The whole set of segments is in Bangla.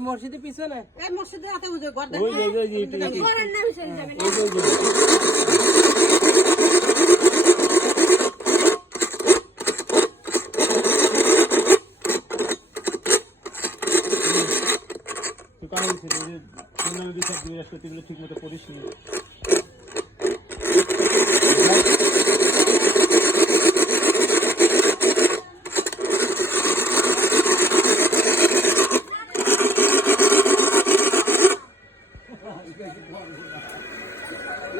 মসজিদের পিছনে? এই হাতে ঘর ওই ওই ওই। ঘরের নাম শুনে ওই ওই কারণ ছিল যে। ঠিক মতো পড়িস নি চলা যেরকম যাবে ওরা বাঁচলে বাঁচে ওরা ওরা আবার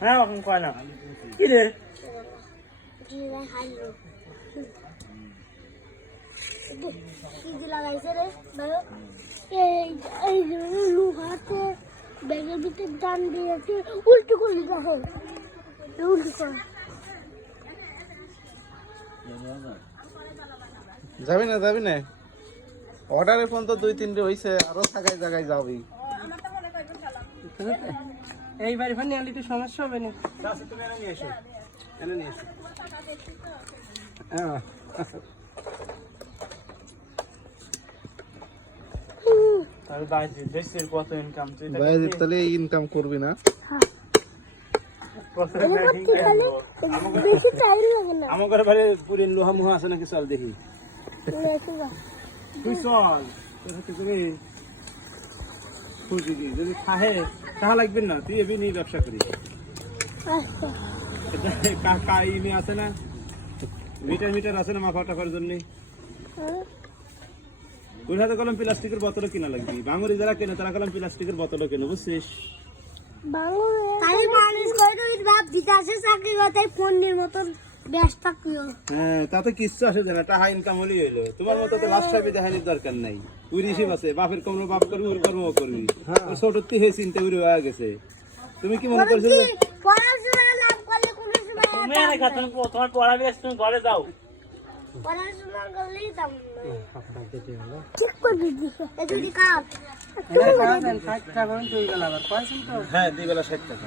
হ্যাঁ ওরকম কয় না কি রে ব্যাগের ভিতরে টান দিয়েছে উল্টো করে দেখো উল্টো করে যাবি না যাবি না? অর্ডারের ফোন তো দুই তিনটে হইছে আরও জায়গায় জায়গায় যাবি। এই বাড়ি ফানি আনলে একটু সমস্যা হবে না। আচ্ছা তুমি এনে নিয়ে এসো। এনে নিয়ে এসো। হ্যাঁ। তাহলে বাইরে দেশের কত ইনকাম তুই বাইরে তাহলে ইনকাম করবি না। আমার ঘরে বাড়ি পুরি লোহা মুহা আছে নাকি চল দেখি। তুই চল। তুমি খুঁজি দি যদি খাহে তাহা লাগবে না। তুই এবি নিয়ে ব্যবসা করিস। কাকা ইনি আছে না? মিটার মিটার আছে না মাফা টাকার জন্য? ওই হাতে কলম প্লাস্টিকের বোতলও কিনা লাগবে। বাঙুরি যারা কেনে তারা কলম প্লাস্টিকের বোতলও কেনে বুঝছিস? তাহলে মানুষ করে তো বাপ দিতে চাকরি করতে ফোনের মতন ব্যস্ত থাকিও হ্যাঁ তাতে কিচ্ছু আসে না টাকা ইনকাম হলেই হইল তোমার মতো তো লাস্ট টাইমে দেখানির দরকার নাই। আছে বাপের কর্ম বাপ করবি ওর কর্ম করবি। ছোট থেকে চিন্তা করে হয়ে গেছে। তুমি কি মনে করছ পড়াশোনা লাভ করলে কোনো সময় তুমি এনে খা তুমি তোমার পড়াবি তুমি ঘরে যাও। পড়াশোনা করলেই দাম ঠিক করে দিছে এ যদি কাপ হ্যাঁ দুই বেলা ষাট টাকা।